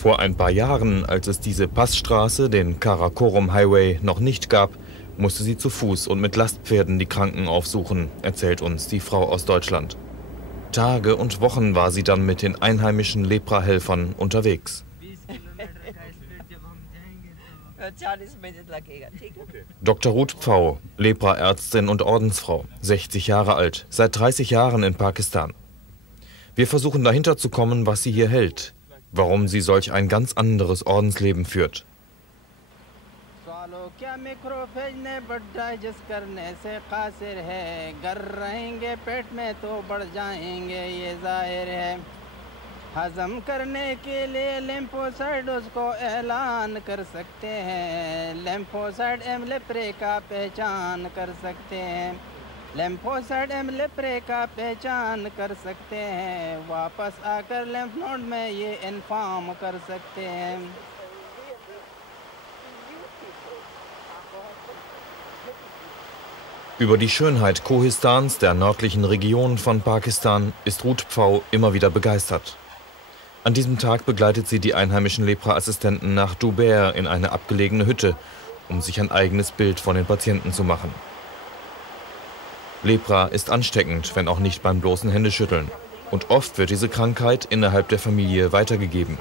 Vor ein paar Jahren, als es diese Passstraße, den Karakorum Highway, noch nicht gab, musste sie zu Fuß und mit Lastpferden die Kranken aufsuchen, erzählt uns die Frau aus Deutschland. Tage und Wochen war sie dann mit den einheimischen Lepra-Helfern unterwegs. Dr. Ruth Pfau, Lepra-Ärztin und Ordensfrau, 60 Jahre alt, seit 30 Jahren in Pakistan. Wir versuchen dahinter zu kommen, was sie hier hält, warum sie solch ein ganz anderes Ordensleben führt. हजम करने के लिए लिम्फोसाइड उसको ऐलान कर सकते हैं lymphocyte M leprae का पहचान कर सकते हैं लिम्फोसाइड एम लेप्रे का पहचान कर सकते हैं वापस आकर लिम्फ नोड में ये इन्फॉर्म कर सकते हैं। Über die Schönheit Kohistans, der nördlichen Region von Pakistan, ist Ruth Pfau immer wieder begeistert. An diesem Tag begleitet sie die einheimischen Lepra-Assistenten nach Dubair in eine abgelegene Hütte, um sich ein eigenes Bild von den Patienten zu machen. Lepra ist ansteckend, wenn auch nicht beim bloßen Händeschütteln. Und oft wird diese Krankheit innerhalb der Familie weitergegeben.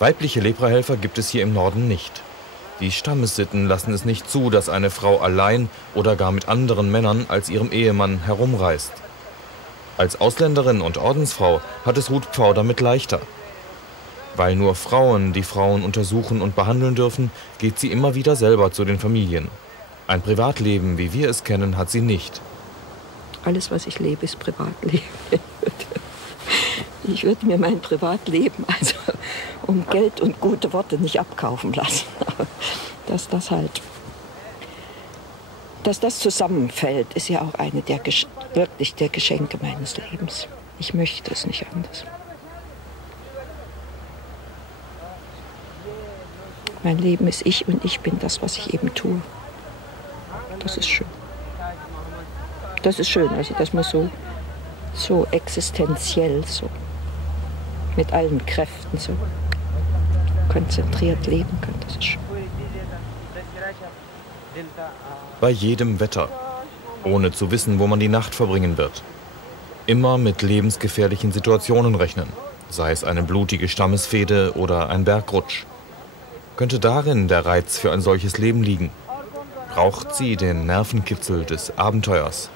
Weibliche Lepra-Helfer gibt es hier im Norden nicht. Die Stammessitten lassen es nicht zu, dass eine Frau allein oder gar mit anderen Männern als ihrem Ehemann herumreist. Als Ausländerin und Ordensfrau hat es Ruth Pfau damit leichter. Weil nur Frauen die Frauen untersuchen und behandeln dürfen, geht sie immer wieder selber zu den Familien. Ein Privatleben, wie wir es kennen, hat sie nicht. Alles, was ich lebe, ist Privatleben. Ich würde mir mein Privatleben also um Geld und gute Worte nicht abkaufen lassen. Aber dass das zusammenfällt, ist ja auch eine wirklich der Geschenke meines Lebens. Ich möchte es nicht anders. Mein Leben ist ich und ich bin das, was ich eben tue. Das ist schön. Das ist schön, also dass man so existenziell, so mit allen Kräften so konzentriert leben kann. Das ist schön. Bei jedem Wetter, ohne zu wissen, wo man die Nacht verbringen wird. Immer mit lebensgefährlichen Situationen rechnen, sei es eine blutige Stammesfehde oder ein Bergrutsch. Könnte darin der Reiz für ein solches Leben liegen? Braucht sie den Nervenkitzel des Abenteuers?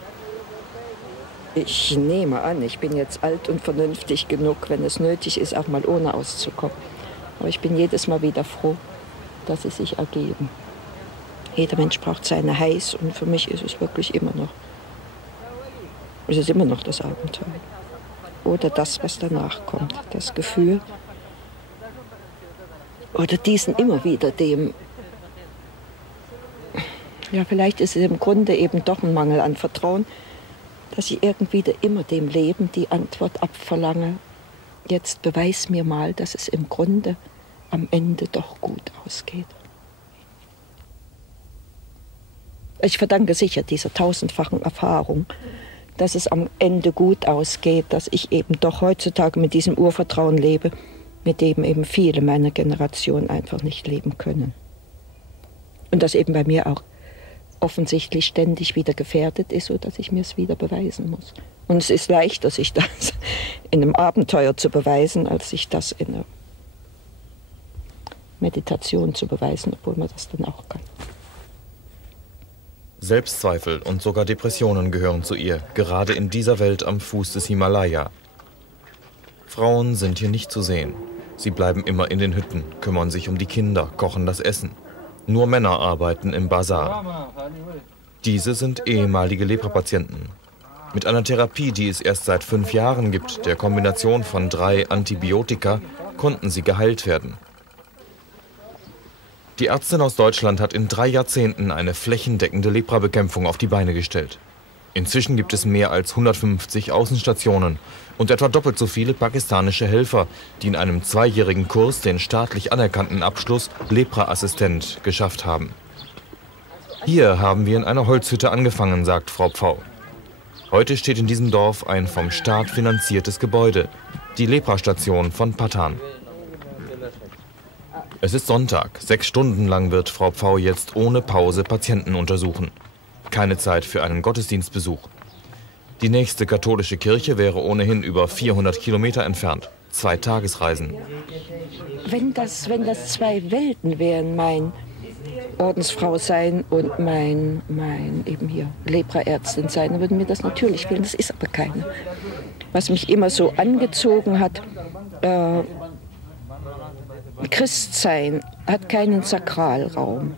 Ich nehme an, ich bin jetzt alt und vernünftig genug, wenn es nötig ist, auch mal ohne auszukommen. Aber ich bin jedes Mal wieder froh, dass sie sich ergeben. Jeder Mensch braucht seine Heiß und für mich ist es wirklich immer noch das Abenteuer. Oder das, was danach kommt, das Gefühl. Oder diesen immer wieder dem, ja vielleicht ist es im Grunde eben doch ein Mangel an Vertrauen, dass ich irgendwie immer dem Leben die Antwort abverlange, jetzt beweis mir mal, dass es im Grunde am Ende doch gut ausgeht. Ich verdanke sicher dieser tausendfachen Erfahrung, dass es am Ende gut ausgeht, dass ich eben doch heutzutage mit diesem Urvertrauen lebe, mit dem eben viele meiner Generation einfach nicht leben können. Und das eben bei mir auch offensichtlich ständig wieder gefährdet ist, sodass ich mir es wieder beweisen muss. Und es ist leichter, sich das in einem Abenteuer zu beweisen, als sich das in einer Meditation zu beweisen, obwohl man das dann auch kann. Selbstzweifel und sogar Depressionen gehören zu ihr, gerade in dieser Welt am Fuß des Himalaya. Frauen sind hier nicht zu sehen. Sie bleiben immer in den Hütten, kümmern sich um die Kinder, kochen das Essen. Nur Männer arbeiten im Bazar. Diese sind ehemalige Lepra-Patienten. Mit einer Therapie, die es erst seit 5 Jahren gibt, der Kombination von 3 Antibiotika, konnten sie geheilt werden. Die Ärztin aus Deutschland hat in 3 Jahrzehnten eine flächendeckende Lepra-Bekämpfung auf die Beine gestellt. Inzwischen gibt es mehr als 150 Außenstationen und etwa doppelt so viele pakistanische Helfer, die in einem 2-jährigen Kurs den staatlich anerkannten Abschluss Lepra-Assistent geschafft haben. Hier haben wir in einer Holzhütte angefangen, sagt Frau Pfau. Heute steht in diesem Dorf ein vom Staat finanziertes Gebäude, die Lepra-Station von Patan. Es ist Sonntag. 6 Stunden lang wird Frau Pfau jetzt ohne Pause Patienten untersuchen. Keine Zeit für einen Gottesdienstbesuch. Die nächste katholische Kirche wäre ohnehin über 400 Kilometer entfernt. 2 Tagesreisen. Wenn das 2 Welten wären, mein Ordensfrau sein und mein eben hier Lepraärztin sein, dann würden mir das natürlich fehlen. Das ist aber keine. Was mich immer so angezogen hat, Christsein hat keinen Sakralraum.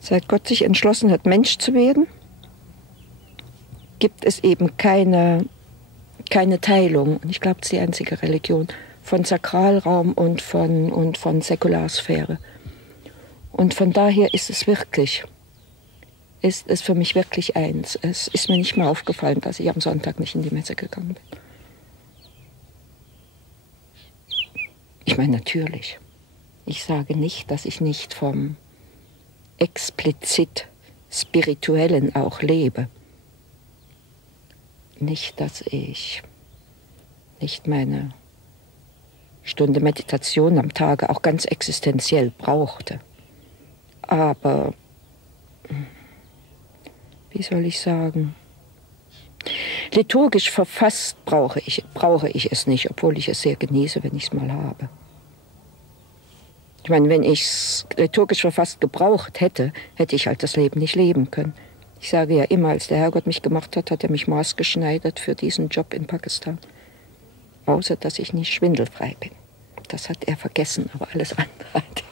Seit Gott sich entschlossen hat, Mensch zu werden, gibt es eben keine Teilung. Und ich glaube, das ist die einzige Religion von Sakralraum und von Säkularsphäre. Und von daher ist es für mich wirklich eins. Es ist mir nicht mal aufgefallen, dass ich am Sonntag nicht in die Messe gegangen bin. Ich meine, natürlich. Ich sage nicht, dass ich nicht vom explizit Spirituellen auch lebe. Nicht, dass ich nicht meine Stunde Meditation am Tage auch ganz existenziell brauchte. Aber, wie soll ich sagen, liturgisch verfasst brauche ich es nicht, obwohl ich es sehr genieße, wenn ich es mal habe. Ich meine, wenn ich es liturgisch verfasst gebraucht hätte, hätte ich halt das Leben nicht leben können. Ich sage ja immer, als der Herrgott mich gemacht hat, hat er mich maßgeschneidert für diesen Job in Pakistan. Außer, dass ich nicht schwindelfrei bin. Das hat er vergessen, aber alles andere hat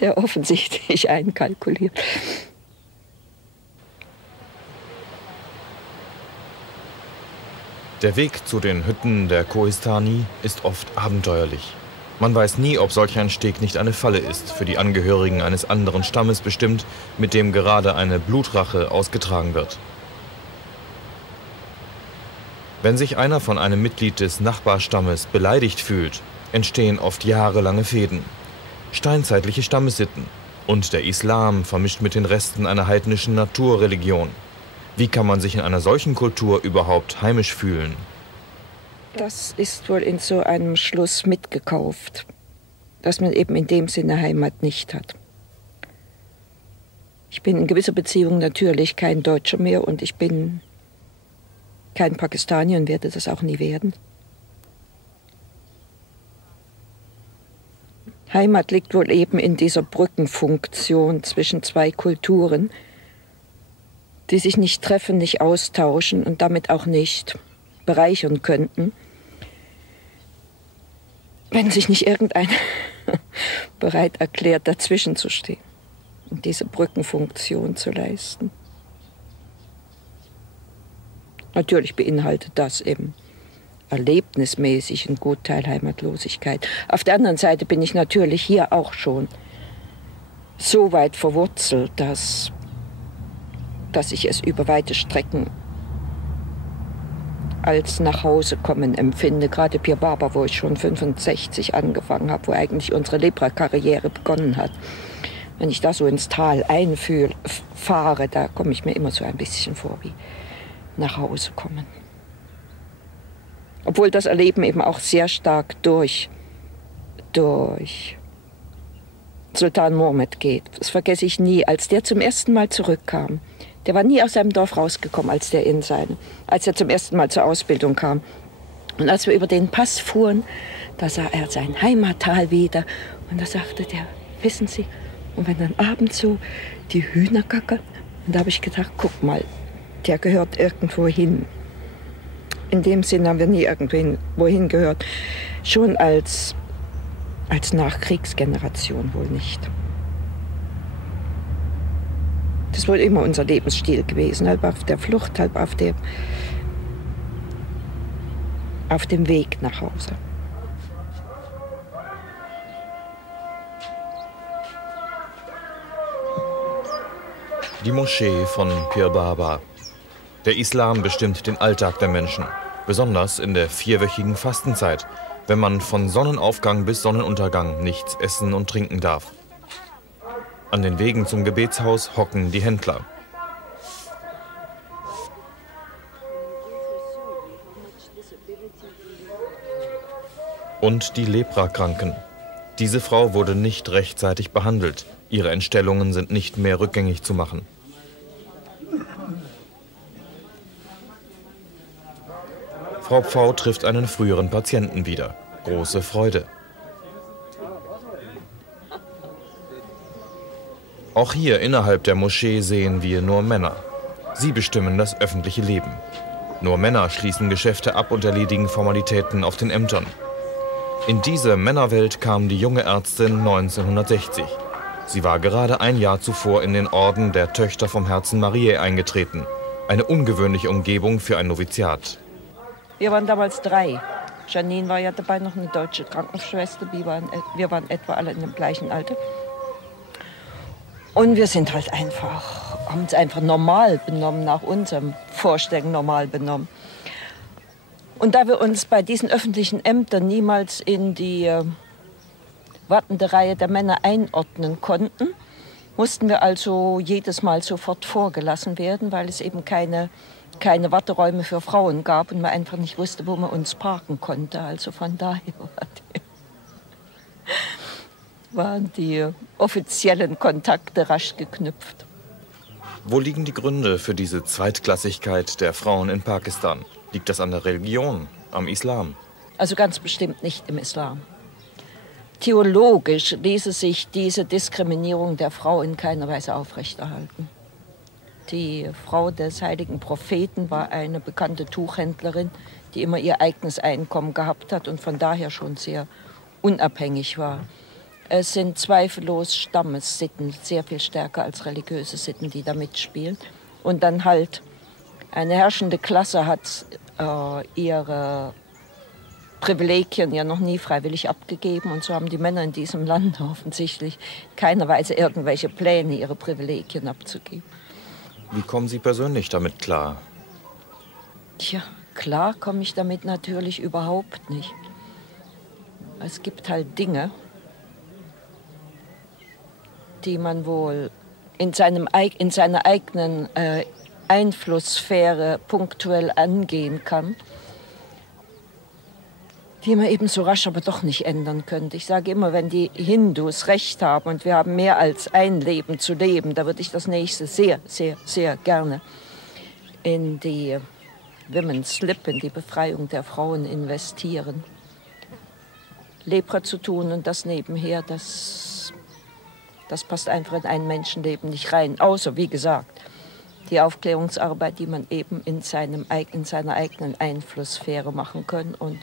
er offensichtlich einkalkuliert. Der Weg zu den Hütten der Kohistani ist oft abenteuerlich. Man weiß nie, ob solch ein Steg nicht eine Falle ist, für die Angehörigen eines anderen Stammes bestimmt, mit dem gerade eine Blutrache ausgetragen wird. Wenn sich einer von einem Mitglied des Nachbarstammes beleidigt fühlt, entstehen oft jahrelange Fehden. Steinzeitliche Stammessitten und der Islam vermischt mit den Resten einer heidnischen Naturreligion. Wie kann man sich in einer solchen Kultur überhaupt heimisch fühlen? Das ist wohl in so einem Schluss mitgekauft, dass man eben in dem Sinne Heimat nicht hat. Ich bin in gewisser Beziehung natürlich kein Deutscher mehr und ich bin kein Pakistanier und werde das auch nie werden. Heimat liegt wohl eben in dieser Brückenfunktion zwischen 2 Kulturen, die sich nicht treffen, nicht austauschen und damit auch nicht bereichern könnten, wenn sich nicht irgendeiner bereit erklärt, dazwischen zu stehen und diese Brückenfunktion zu leisten. Natürlich beinhaltet das eben erlebnismäßig einen Gutteil Heimatlosigkeit. Auf der anderen Seite bin ich natürlich hier auch schon so weit verwurzelt, dass ich es über weite Strecken als nach Hause kommen empfinde. Gerade Pir Baba, wo ich schon 65 angefangen habe, wo eigentlich unsere Lepra-Karriere begonnen hat. Wenn ich da so ins Tal fahre, da komme ich mir immer so ein bisschen vor wie nach Hause kommen. Obwohl das Erleben eben auch sehr stark durch Sultan Mohammed geht. Das vergesse ich nie, als der zum ersten Mal zurückkam. Der war nie aus seinem Dorf rausgekommen, als er zum ersten Mal zur Ausbildung kam. Und als wir über den Pass fuhren, da sah er sein Heimattal wieder. Und da sagte der, wissen Sie, und wenn dann abends so die Hühner gackern, und da habe ich gedacht, guck mal, der gehört irgendwo hin. In dem Sinn haben wir nie irgendwohin gehört. Schon als Nachkriegsgeneration wohl nicht. Das ist wohl immer unser Lebensstil gewesen, halb auf der Flucht, halb auf dem Weg nach Hause. Die Moschee von Pir Baba. Der Islam bestimmt den Alltag der Menschen, besonders in der 4-wöchigen Fastenzeit, wenn man von Sonnenaufgang bis Sonnenuntergang nichts essen und trinken darf. An den Wegen zum Gebetshaus hocken die Händler. Und die Leprakranken. Diese Frau wurde nicht rechtzeitig behandelt. Ihre Entstellungen sind nicht mehr rückgängig zu machen. Frau Pfau trifft einen früheren Patienten wieder. Große Freude. Auch hier innerhalb der Moschee sehen wir nur Männer. Sie bestimmen das öffentliche Leben. Nur Männer schließen Geschäfte ab und erledigen Formalitäten auf den Ämtern. In diese Männerwelt kam die junge Ärztin 1960. Sie war gerade ein Jahr zuvor in den Orden der Töchter vom Herzen Mariä eingetreten. Eine ungewöhnliche Umgebung für ein Noviziat. Wir waren damals 3. Janine war ja dabei, noch eine deutsche Krankenschwester. Wir waren etwa alle in dem gleichen Alter. Und wir sind halt haben uns einfach normal benommen, nach unserem Vorstellung normal benommen. Und da wir uns bei diesen öffentlichen Ämtern niemals in die wartende Reihe der Männer einordnen konnten, mussten wir also jedes Mal sofort vorgelassen werden, weil es eben keine Warteräume für Frauen gab und man einfach nicht wusste, wo man uns parken konnte. Also von daher waren die offiziellen Kontakte rasch geknüpft. Wo liegen die Gründe für diese Zweitklassigkeit der Frauen in Pakistan? Liegt das an der Religion, am Islam? Also ganz bestimmt nicht im Islam. Theologisch ließe sich diese Diskriminierung der Frau in keiner Weise aufrechterhalten. Die Frau des heiligen Propheten war eine bekannte Tuchhändlerin, die immer ihr eigenes Einkommen gehabt hat und von daher schon sehr unabhängig war. Es sind zweifellos Stammessitten, sehr viel stärker als religiöse Sitten, die da mitspielen. Und dann halt eine herrschende Klasse hat ihre Privilegien ja noch nie freiwillig abgegeben. Und so haben die Männer in diesem Land offensichtlich keiner Weise irgendwelche Pläne, ihre Privilegien abzugeben. Wie kommen Sie persönlich damit klar? Tja, klar komme ich damit natürlich überhaupt nicht. Es gibt halt Dinge, die man wohl in seiner eigenen Einflusssphäre punktuell angehen kann, die man eben so rasch aber doch nicht ändern könnte. Ich sage immer, wenn die Hindus recht haben und wir haben mehr als ein Leben zu leben, da würde ich das nächste sehr, sehr, sehr gerne in die Women's Lib, in die Befreiung der Frauen investieren. Lepra zu tun und das nebenher, das passt einfach in ein Menschenleben nicht rein. Außer, wie gesagt, die Aufklärungsarbeit, die man eben in seiner eigenen Einflusssphäre machen kann. Und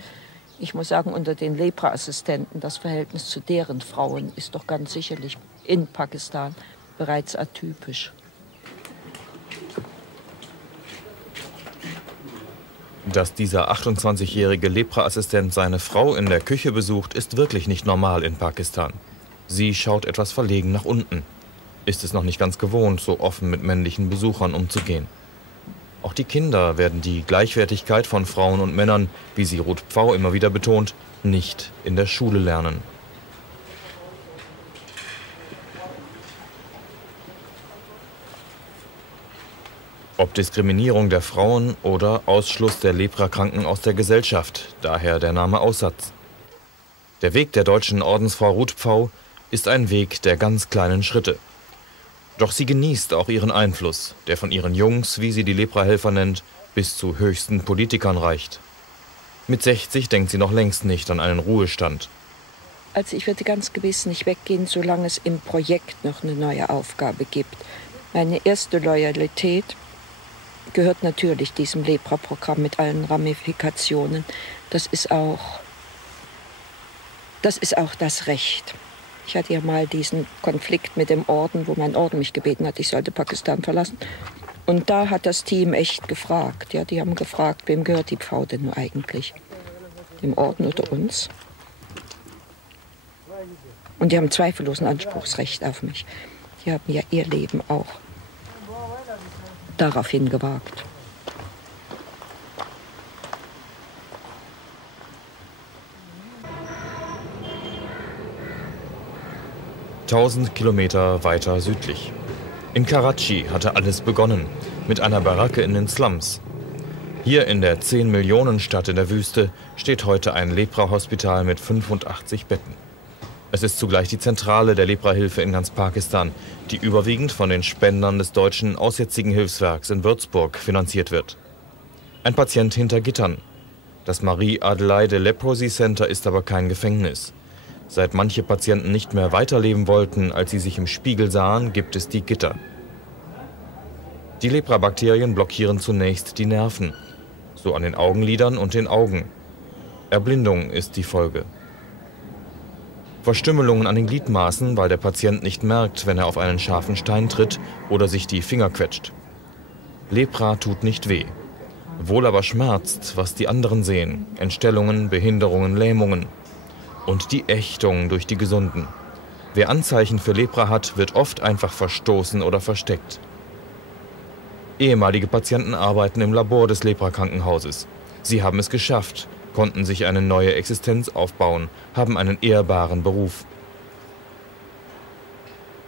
ich muss sagen, unter den Lepra-Assistenten, das Verhältnis zu deren Frauen ist doch ganz sicherlich in Pakistan bereits atypisch. Dass dieser 28-jährige Lepra-Assistent seine Frau in der Küche besucht, ist wirklich nicht normal in Pakistan. Sie schaut etwas verlegen nach unten. Ist es noch nicht ganz gewohnt, so offen mit männlichen Besuchern umzugehen. Auch die Kinder werden die Gleichwertigkeit von Frauen und Männern, wie sie Ruth Pfau immer wieder betont, nicht in der Schule lernen. Ob Diskriminierung der Frauen oder Ausschluss der Leprakranken aus der Gesellschaft, daher der Name Aussatz. Der Weg der deutschen Ordensfrau Ruth Pfau ist ein Weg der ganz kleinen Schritte. Doch sie genießt auch ihren Einfluss, der von ihren Jungs, wie sie die Leprahelfer nennt, bis zu höchsten Politikern reicht. Mit 60 denkt sie noch längst nicht an einen Ruhestand. Also ich würde ganz gewiss nicht weggehen, solange es im Projekt noch eine neue Aufgabe gibt. Meine erste Loyalität gehört natürlich diesem Lepra-Programm mit allen Ramifikationen. Das ist auch das Recht. Ich hatte ja mal diesen Konflikt mit dem Orden, wo mein Orden mich gebeten hat, ich sollte Pakistan verlassen. Und da hat das Team echt gefragt. Ja, die haben gefragt, wem gehört die Pfau denn nur eigentlich? Dem Orden oder uns? Und die haben zweifellos ein Anspruchsrecht auf mich. Die haben ja ihr Leben auch daraufhin gewagt. Tausend Kilometer weiter südlich. In Karachi hatte alles begonnen, mit einer Baracke in den Slums. Hier in der 10-Millionen-Stadt in der Wüste steht heute ein Lepra-Hospital mit 85 Betten. Es ist zugleich die Zentrale der Leprahilfe in ganz Pakistan, die überwiegend von den Spendern des Deutschen Aussätzigen Hilfswerks in Würzburg finanziert wird. Ein Patient hinter Gittern. Das Marie Adelaide Leprosy Center ist aber kein Gefängnis. Seit manche Patienten nicht mehr weiterleben wollten, als sie sich im Spiegel sahen, gibt es die Gitter. Die Leprabakterien blockieren zunächst die Nerven, so an den Augenlidern und den Augen. Erblindung ist die Folge. Verstümmelungen an den Gliedmaßen, weil der Patient nicht merkt, wenn er auf einen scharfen Stein tritt oder sich die Finger quetscht. Lepra tut nicht weh. Wohl aber schmerzt, was die anderen sehen. Entstellungen, Behinderungen, Lähmungen. Und die Ächtung durch die Gesunden. Wer Anzeichen für Lepra hat, wird oft einfach verstoßen oder versteckt. Ehemalige Patienten arbeiten im Labor des Lepra-Krankenhauses. Sie haben es geschafft, konnten sich eine neue Existenz aufbauen, haben einen ehrbaren Beruf.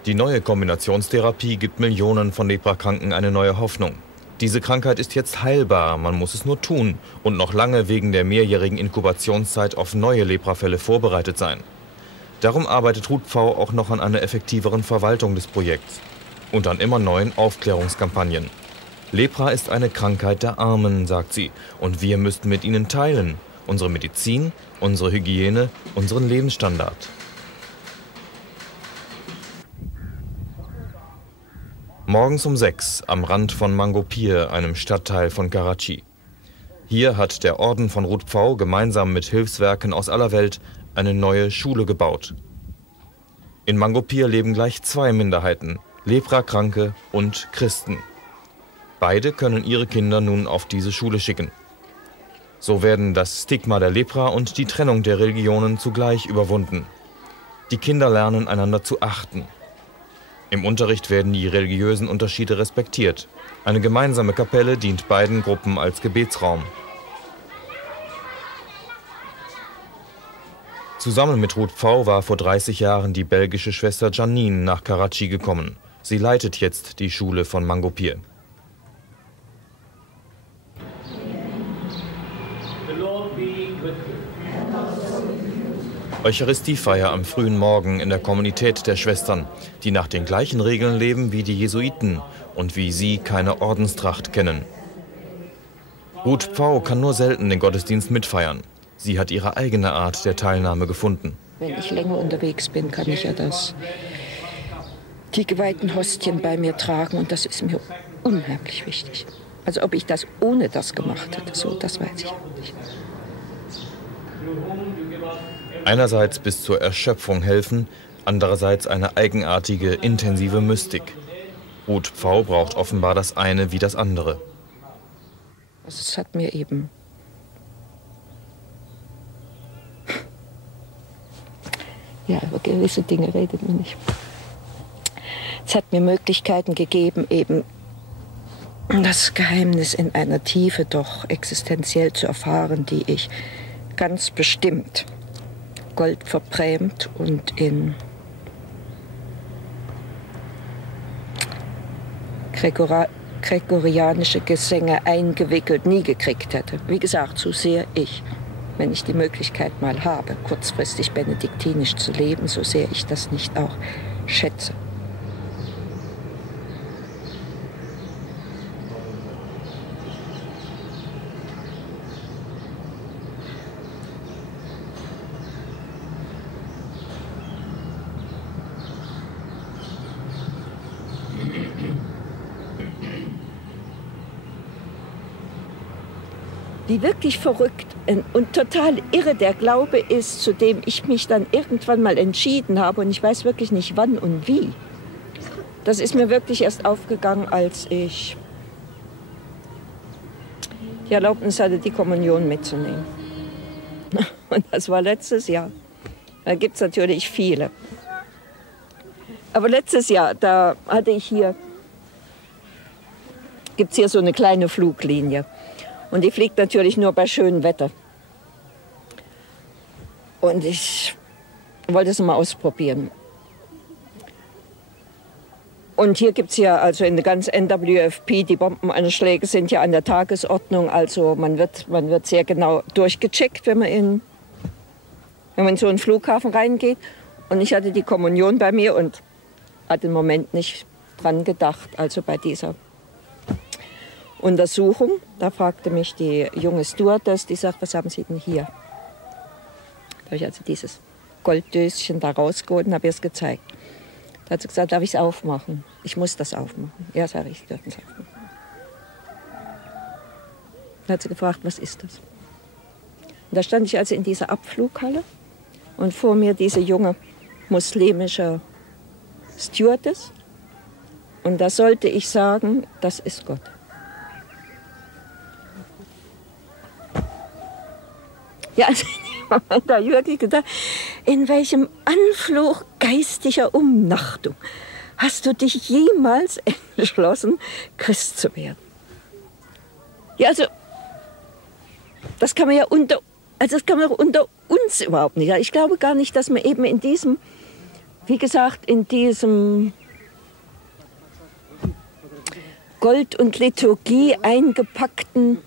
Die neue Kombinationstherapie gibt Millionen von Leprakranken eine neue Hoffnung. Diese Krankheit ist jetzt heilbar, man muss es nur tun und noch lange wegen der mehrjährigen Inkubationszeit auf neue Leprafälle vorbereitet sein. Darum arbeitet Ruth Pfau auch noch an einer effektiveren Verwaltung des Projekts und an immer neuen Aufklärungskampagnen. Lepra ist eine Krankheit der Armen, sagt sie, und wir müssten mit ihnen teilen. Unsere Medizin, unsere Hygiene, unseren Lebensstandard. Morgens um 6 am Rand von Mangopir, einem Stadtteil von Karachi. Hier hat der Orden von Ruth Pfau gemeinsam mit Hilfswerken aus aller Welt eine neue Schule gebaut. In Mangopir leben gleich zwei Minderheiten, Leprakranke und Christen. Beide können ihre Kinder nun auf diese Schule schicken. So werden das Stigma der Lepra und die Trennung der Religionen zugleich überwunden. Die Kinder lernen, einander zu achten. Im Unterricht werden die religiösen Unterschiede respektiert. Eine gemeinsame Kapelle dient beiden Gruppen als Gebetsraum. Zusammen mit Ruth Pfau war vor 30 Jahren die belgische Schwester Janine nach Karachi gekommen. Sie leitet jetzt die Schule von Mangopir. Eucharistiefeier am frühen Morgen in der Kommunität der Schwestern, die nach den gleichen Regeln leben wie die Jesuiten und wie sie keine Ordenstracht kennen. Ruth Pfau kann nur selten den Gottesdienst mitfeiern. Sie hat ihre eigene Art der Teilnahme gefunden. Wenn ich länger unterwegs bin, kann ich ja die geweihten Hostien bei mir tragen und das ist mir unheimlich wichtig. Also ob ich das ohne das gemacht hätte, so, das weiß ich auch nicht. Einerseits bis zur Erschöpfung helfen, andererseits eine eigenartige, intensive Mystik. Ruth Pfau braucht offenbar das eine wie das andere. Also es hat mir eben ja, über gewisse Dinge redet man nicht. Es hat mir Möglichkeiten gegeben, eben das Geheimnis in einer Tiefe doch existenziell zu erfahren, die ich ganz bestimmt goldverbrämt und in gregorianische Gesänge eingewickelt nie gekriegt hätte. Wie gesagt, so sehr ich, wenn ich die Möglichkeit mal habe, kurzfristig benediktinisch zu leben, so sehr ich das nicht auch schätze. Wie wirklich verrückt und total irre der Glaube ist, zu dem ich mich dann irgendwann mal entschieden habe. Und ich weiß wirklich nicht wann und wie. Das ist mir wirklich erst aufgegangen, als ich die Erlaubnis hatte, die Kommunion mitzunehmen. Und das war letztes Jahr. Da gibt es natürlich viele. Aber letztes Jahr, da hatte ich gibt es hier so eine kleine Fluglinie. Und die fliegt natürlich nur bei schönem Wetter. Und ich wollte es mal ausprobieren. Und hier gibt es ja, also in der ganzen NWFP, die Bombenanschläge sind ja an der Tagesordnung. Also man wird sehr genau durchgecheckt, wenn man in so einen Flughafen reingeht. Und ich hatte die Kommunion bei mir und hatte im Moment nicht dran gedacht. Also bei dieser Untersuchung, da fragte mich die junge Stewardess, die sagt, was haben Sie denn hier? Da habe ich also dieses Golddöschen da rausgeholt und habe ihr es gezeigt. Da hat sie gesagt, darf ich es aufmachen? Ich muss das aufmachen. Ja, sage ich, dürfen es aufmachen. Dann hat sie gefragt, was ist das? Und da stand ich also in dieser Abflughalle und vor mir diese junge muslimische Stewardess. Und da sollte ich sagen, das ist Gott. Ja, also da habe ich wirklich gedacht, in welchem Anflug geistiger Umnachtung hast du dich jemals entschlossen, Christ zu werden? Ja, also das kann man ja unter uns überhaupt nicht. Ich glaube gar nicht, dass man eben in diesem, wie gesagt, in diesem Gold und Liturgie eingepackten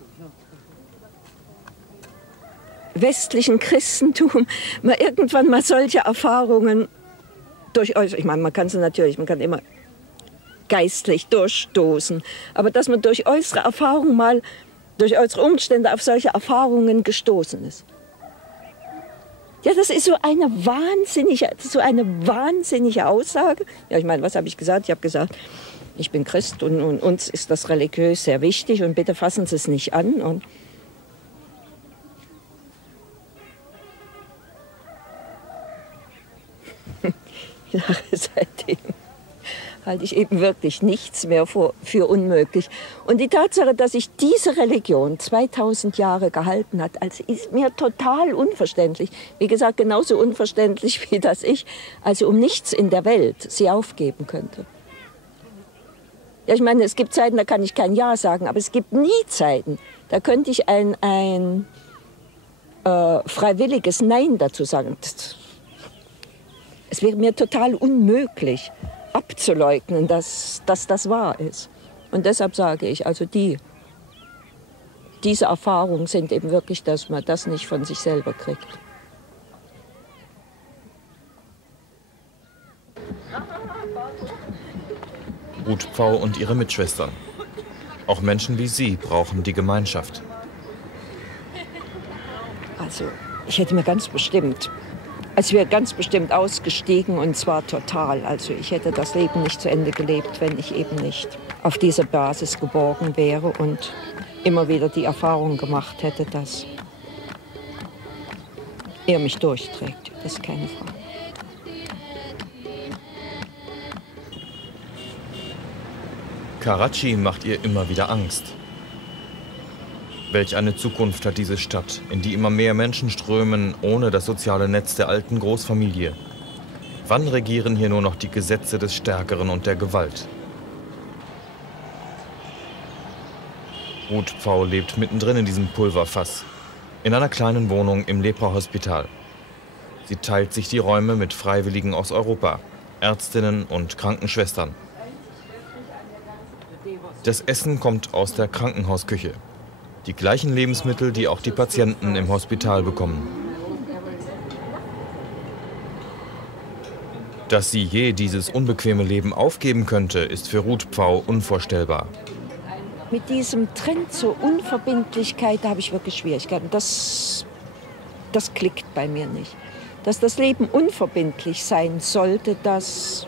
westlichen Christentum man irgendwann mal solche Erfahrungen durch äußere, ich meine, man kann immer geistlich durchstoßen, aber dass man durch äußere Erfahrungen mal, durch äußere Umstände auf solche Erfahrungen gestoßen ist. Ja, das ist so eine wahnsinnige Aussage. Ja, ich meine, was habe ich gesagt? Ich habe gesagt, ich bin Christ und uns ist das religiös sehr wichtig und bitte fassen Sie es nicht an. Und ja, seitdem halte ich eben wirklich nichts mehr für unmöglich. Und die Tatsache, dass sich diese Religion 2000 Jahre gehalten hat, also ist mir total unverständlich. Wie gesagt, genauso unverständlich, wie dass ich also um nichts in der Welt sie aufgeben könnte. Ja, ich meine, es gibt Zeiten, da kann ich kein Ja sagen, aber es gibt nie Zeiten, da könnte ich ein freiwilliges Nein dazu sagen. Es wäre mir total unmöglich abzuleugnen, dass das wahr ist. Und deshalb sage ich, also diese Erfahrungen sind eben wirklich, dass man das nicht von sich selber kriegt. Ruth Pfau und ihre Mitschwestern. Auch Menschen wie sie brauchen die Gemeinschaft. Also ich hätte mir ganz bestimmt, als wir ganz bestimmt ausgestiegen, und zwar total. Also ich hätte das Leben nicht zu Ende gelebt, wenn ich eben nicht auf dieser Basis geborgen wäre und immer wieder die Erfahrung gemacht hätte, dass er mich durchträgt. Das ist keine Frage. Karachi macht ihr immer wieder Angst. Welch eine Zukunft hat diese Stadt, in die immer mehr Menschen strömen, ohne das soziale Netz der alten Großfamilie? Wann regieren hier nur noch die Gesetze des Stärkeren und der Gewalt? Ruth Pfau lebt mittendrin in diesem Pulverfass, in einer kleinen Wohnung im Lepra-Hospital. Sie teilt sich die Räume mit Freiwilligen aus Europa, Ärztinnen und Krankenschwestern. Das Essen kommt aus der Krankenhausküche. Die gleichen Lebensmittel, die auch die Patienten im Hospital bekommen. Dass sie je dieses unbequeme Leben aufgeben könnte, ist für Ruth Pfau unvorstellbar. Mit diesem Trend zur Unverbindlichkeit habe ich wirklich Schwierigkeiten. Das klickt bei mir nicht. Dass das Leben unverbindlich sein sollte, das...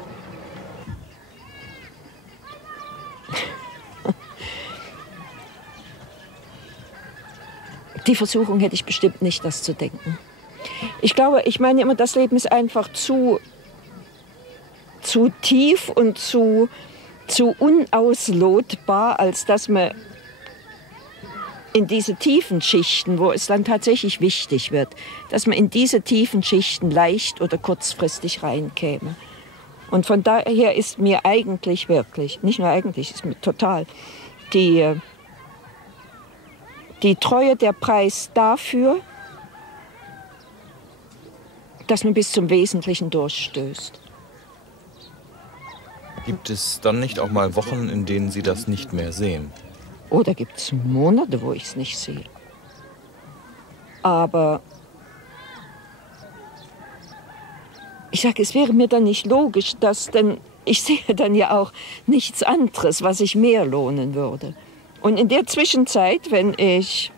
Die Versuchung hätte ich bestimmt nicht, das zu denken. Ich meine immer, das Leben ist einfach zu tief und zu unauslotbar, als dass man in diese tiefen Schichten, wo es dann tatsächlich wichtig wird, dass man in diese tiefen Schichten leicht oder kurzfristig reinkäme. Und von daher ist mir eigentlich wirklich, nicht nur eigentlich, ist mir total, die Treue der Preis dafür, dass man bis zum Wesentlichen durchstößt. Gibt es dann nicht auch mal Wochen, in denen Sie das nicht mehr sehen? Oder gibt es Monate, wo ich es nicht sehe. Aber ich sage, es wäre mir dann nicht logisch, denn ich sehe dann ja auch nichts anderes, was sich mehr lohnen würde. Und in der Zwischenzeit, wenn ich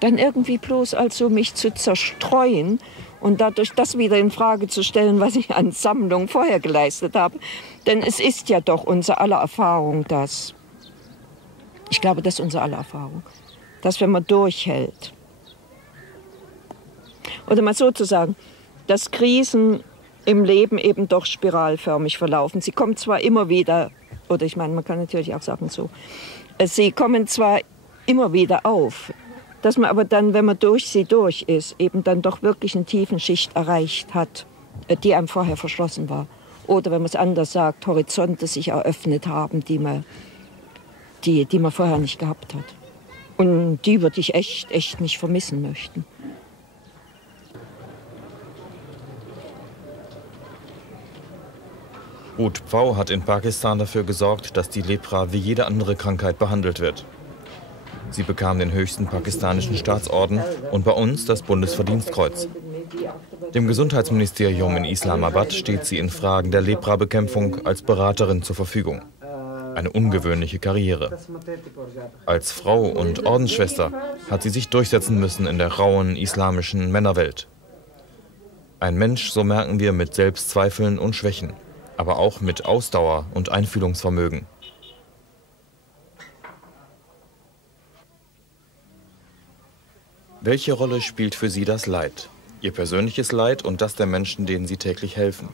dann irgendwie bloß also mich zu zerstreuen und dadurch das wieder in Frage zu stellen, was ich an Sammlung vorher geleistet habe. Denn es ist ja doch unser aller Erfahrung, dass, ich glaube, das ist unsere aller Erfahrung, dass wenn man durchhält, oder mal so zu sagen, dass Krisen im Leben eben doch spiralförmig verlaufen. Sie kommen zwar immer wieder, oder ich meine, man kann natürlich auch sagen so, sie kommen zwar immer wieder auf, dass man aber dann, wenn man durch sie durch ist, eben dann doch wirklich eine tiefen Schicht erreicht hat, die einem vorher verschlossen war. Oder wenn man es anders sagt, Horizonte sich eröffnet haben, die man vorher nicht gehabt hat. Und die würde ich echt nicht vermissen möchten. Ruth Pfau hat in Pakistan dafür gesorgt, dass die Lepra wie jede andere Krankheit behandelt wird. Sie bekam den höchsten pakistanischen Staatsorden und bei uns das Bundesverdienstkreuz. Dem Gesundheitsministerium in Islamabad steht sie in Fragen der Leprabekämpfung als Beraterin zur Verfügung. Eine ungewöhnliche Karriere. Als Frau und Ordensschwester hat sie sich durchsetzen müssen in der rauen islamischen Männerwelt. Ein Mensch, so merken wir, mit Selbstzweifeln und Schwächen, aber auch mit Ausdauer und Einfühlungsvermögen. Welche Rolle spielt für Sie das Leid? Ihr persönliches Leid und das der Menschen, denen Sie täglich helfen?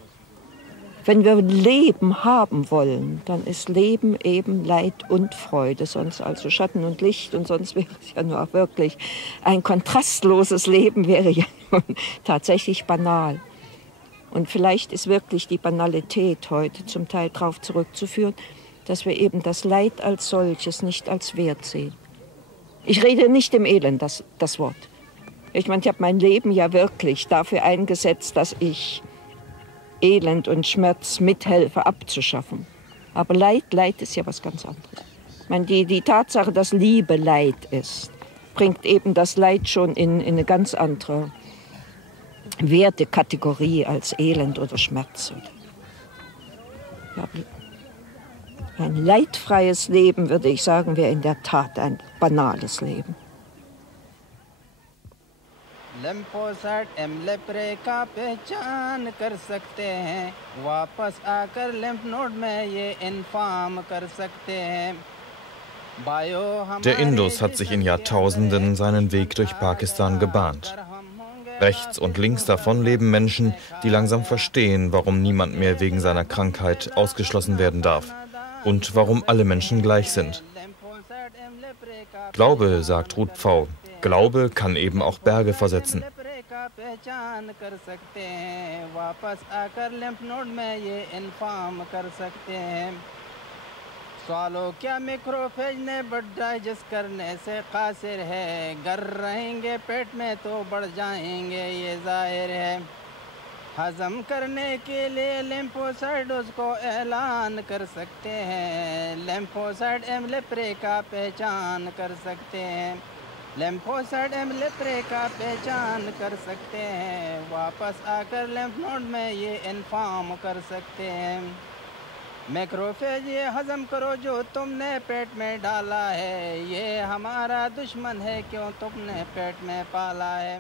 Wenn wir Leben haben wollen, dann ist Leben eben Leid und Freude, sonst also Schatten und Licht und sonst wäre es ja nur auch wirklich ein kontrastloses Leben, wäre ja nun tatsächlich banal. Und vielleicht ist wirklich die Banalität heute zum Teil darauf zurückzuführen, dass wir eben das Leid als solches nicht als Wert sehen. Ich rede nicht im Elend, das Wort. Ich meine, ich habe mein Leben ja wirklich dafür eingesetzt, dass ich Elend und Schmerz mithelfe abzuschaffen. Aber Leid ist ja was ganz anderes. Ich meine, die Tatsache, dass Liebe Leid ist, bringt eben das Leid schon in eine ganz andere Wertekategorie als Elend oder Schmerz. Ja, ein leidfreies Leben, würde ich sagen, wäre in der Tat ein banales Leben. Lymphocyte एमलेप्रे का पहचान कर सकते हैं वापस आकर lymph node में ये इन्फॉर्म कर सकते हैं Der Indus hat sich in Jahrtausenden seinen Weg durch Pakistan gebahnt. Rechts und links davon leben Menschen, die langsam verstehen, warum niemand mehr wegen seiner Krankheit ausgeschlossen werden darf und warum alle Menschen gleich sind. Glaube, sagt Ruth Pfau, Glaube kann eben auch Berge versetzen. सवालों क्या मैक्रोफेज ने but digest करने से कासिर है गर रहेंगे पेट में तो बढ़ जाएंगे ये जाहिर है हजम करने के लिए लिम्फोसाइड उसको ऐलान कर सकते हैं लिम्फोसाइड एमलेप्रे का पहचान कर सकते हैं लिम्फोसाइड एमलेप्रे का पहचान कर सकते हैं वापस आकर लिम्फ नोड में ये इन्फॉर्म कर सकते हैं मैक्रोफेज ये हजम करो जो तुमने पेट में डाला है ये हमारा दुश्मन है क्यों तुमने पेट में पाला है